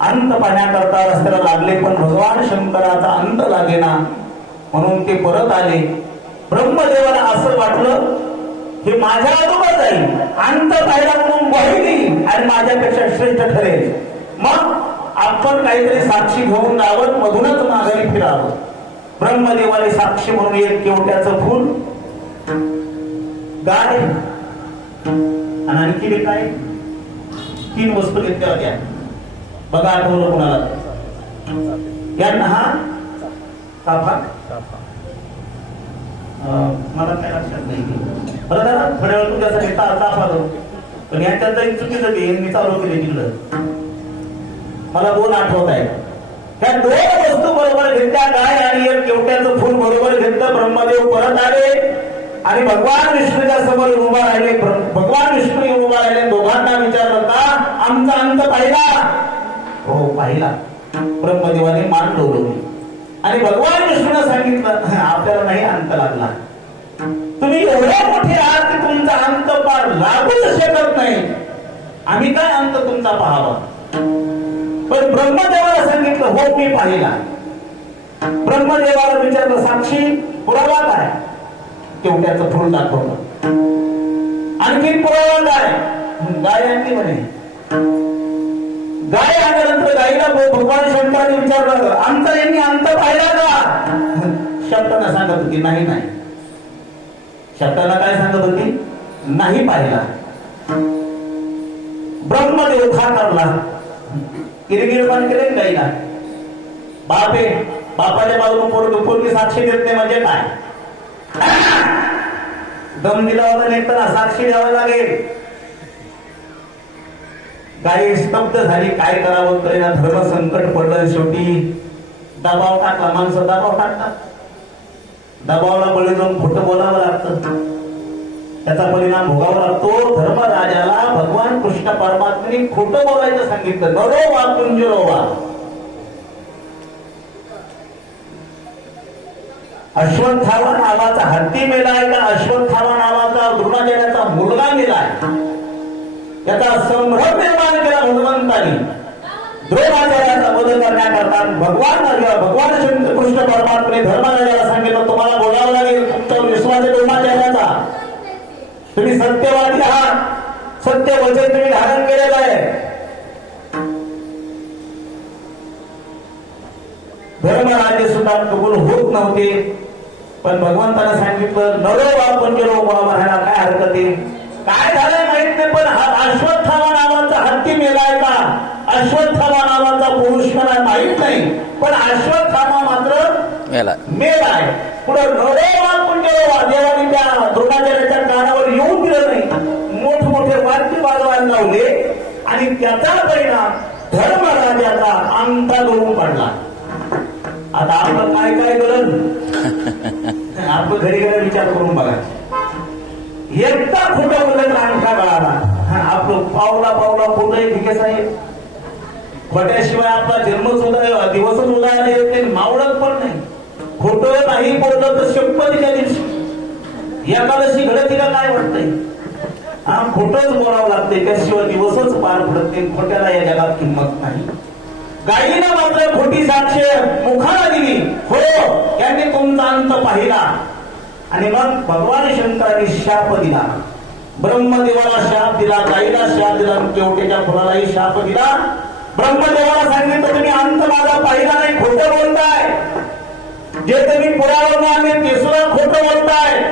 अंत पाहण्याकरता रस्त्याला लागले, पण भगवान शंकराचा अंत लागेना, म्हणून ते परत आले. ब्रह्मदेवाला असं वाटलं हे माझ्या अगोदर जाईल, अंत पाहिला म्हणून वाहिली आणि माझ्यापेक्षा श्रेष्ठ ठरेल. मग आपण काहीतरी साक्षी घेऊन जावं, मधूनच माघारी फिरावं. ब्रह्मदेवाने साक्षी म्हणून एक केवट्याचं फूल, गाय आणि आणखी काय 3 वस्तू घेतल्या होत्या. बघा आठवलं कोणाला? यांना हा काफा मला काय लक्षात नाही. बरं दादा थोड्या वेळ तुझ्यासाठी ताफा दो, पण यांच्यात एक चुकीचं ते यांनी चालू केले तिकडं. मला 2 आठवत आहे. त्या 2 वस्तू बरोबर घेतल्या, गाय आणि एक केवट्याचं फूल बरोबर घेतलं. ब्रह्मदेव परत आले आणि भगवान विष्णूच्या समोर उभा राहिले. भगवान विष्णू उभा राहिले. दोघांना विचारलं का आमचा अंत पाहिला? हो पाहिला. ब्रह्मदेवाने मान डोलवली आणि भगवान विष्णूने सांगितलं आपल्याला नाही अंत लागला. तुम्ही एवढे मोठे आहात की तुमचा अंत पार लागूच शकत नाही. आम्ही काय अंत तुमचा पाहावा? पण ब्रह्मदेवाला सांगितलं हो मी पाहिला. ब्रह्मदेवाला विचारलं साक्षी पुरावा काय? केवट्याचं फूल दाखवलं. आणखी पुरावा काय? गाय आणली म्हणे. गाय आल्यानंतर गायीला भगवान शंकराने विचारलं आमचा यांनी अंत पाहिला का? शब्दांना सांगत होती नाही नाही. शब्दांना काय सांगत होती? नाही पाहिला. ब्रह्मदेव खाकारला, किरकिरपण केले गायीला. बापे बापाच्या बाजूने पोरगी साक्षी देत नाही म्हणजे काय? दम दिला होता नाही तर साक्षी द्यावं लागेल. गाय स्तब्ध झाली. काय करावं कळेना. धर्म संकट पडलं. शेवटी दबाव टाकला. माणसं दबाव टाकतात. दबावाला बळी जाऊन खोटं बोलावं लागतं. त्याचा परिणाम भोगावा लागतो. धर्मराजाला भगवान कृष्ण परमात्म्याने खोटं बोलायचं सांगितलं. नरो वा कुंजरो वा. अश्वत्थामा नावाचा हत्ती मेलाय का अश्वत्थामा नावाचा द्रोणाचार्याचा मुलगा मेलाय याचा संभ्रम निर्माण केला हनुमंतानी. द्रोणाचार्याचा वध करण्याकरता भगवान कृष्ण परमात्म्याने धर्मराजाला सांगितलं तुम्हाला बोलावं लागेल. तुमचा विश्वास आहे द्रोणाचार्याचा. तुम्ही सत्यवादी आहात. सत्य वचन तुम्ही धारण केलेलं आहे. धर्मराजे सुद्धा कबूल होत नव्हते. पण भगवंताने सांगितलं नरो वा पंजरो वा म्हणायला काय हरकत आहे. काय झालंय माहित नाही पण अश्वत्थामा नावाचा हत्ती मेलाय का अश्वत्थामा नावाचा पुरुष मला माहित नाही. पण अश्वत्थामा मात्र मेलाय. पुढे नरो वा पंजरो वा देवाने त्या द्रोणाचार्याच्या कानावर येऊन दिलं नाही. मोठमोठे वाद्य वाजवायला लावले आणि त्याचा परिणाम धर्मराजाचा अंत होऊन पडला. आता आपण काय काय करत आपण घरी घरी विचार करून बघा. एकदा खोटं बोलत अंगठा गळाला. आपलं पावला खोटं आहे ठीक आहे साहेब. खोट्याशिवाय आपला जन्मच होता दिवसच उदाहरण येत नाही. मावळत पण नाही. खोटं नाही बोललं तर शपथीच्या दिवशी एकादशी घडती का काय वाटतंय? खोटंच बोलावं लागतंय. त्याशिवाय दिवसच पार पडत नाही. खोट्याला या जगात किंमत नाही. गायीनं मात्र खोटी साक्ष मुखाला दिली. हो यांनी तुमचा अंत पाहिला. आणि मग भगवान शंकराने शाप दिला. ब्रह्मदेवाला शाप दिला, गायीला शाप दिला, केवट्याच्या फुलालाही शाप दिला. ब्रह्मदेवाला सांगितलं तुम्ही अंत माझा पाहिला नाही, खोटं बोलताय. जे तुम्ही पुरावरून आणले ते सुद्धा खोटं बोलताय.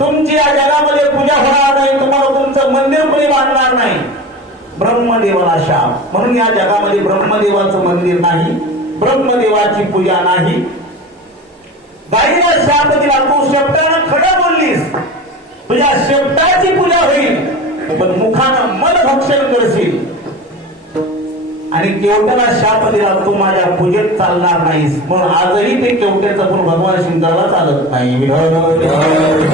तुमची या जगामध्ये पूजा होणार नाही. तुम्हाला तुमचं मंदिर कोणी बांधणार नाही. ब्रह्मदेवाला शाप. म्हणून या जगामध्ये ब्रह्मदेवाचं मंदिर नाही, ब्रह्मदेवाची पूजा नाही. गायीला शाप दिला. तू शेपटानं खडं बोललीस, तुझ्या शेपटाची पूजा होईल पण मुखानं मलभक्षण करशील. आणि केवट्याला शाप दिला तू माझ्या पूजेत चालणार नाहीस. म्हणून आजही ते केवट्याचं पण भगवान शंकराला चालत नाही.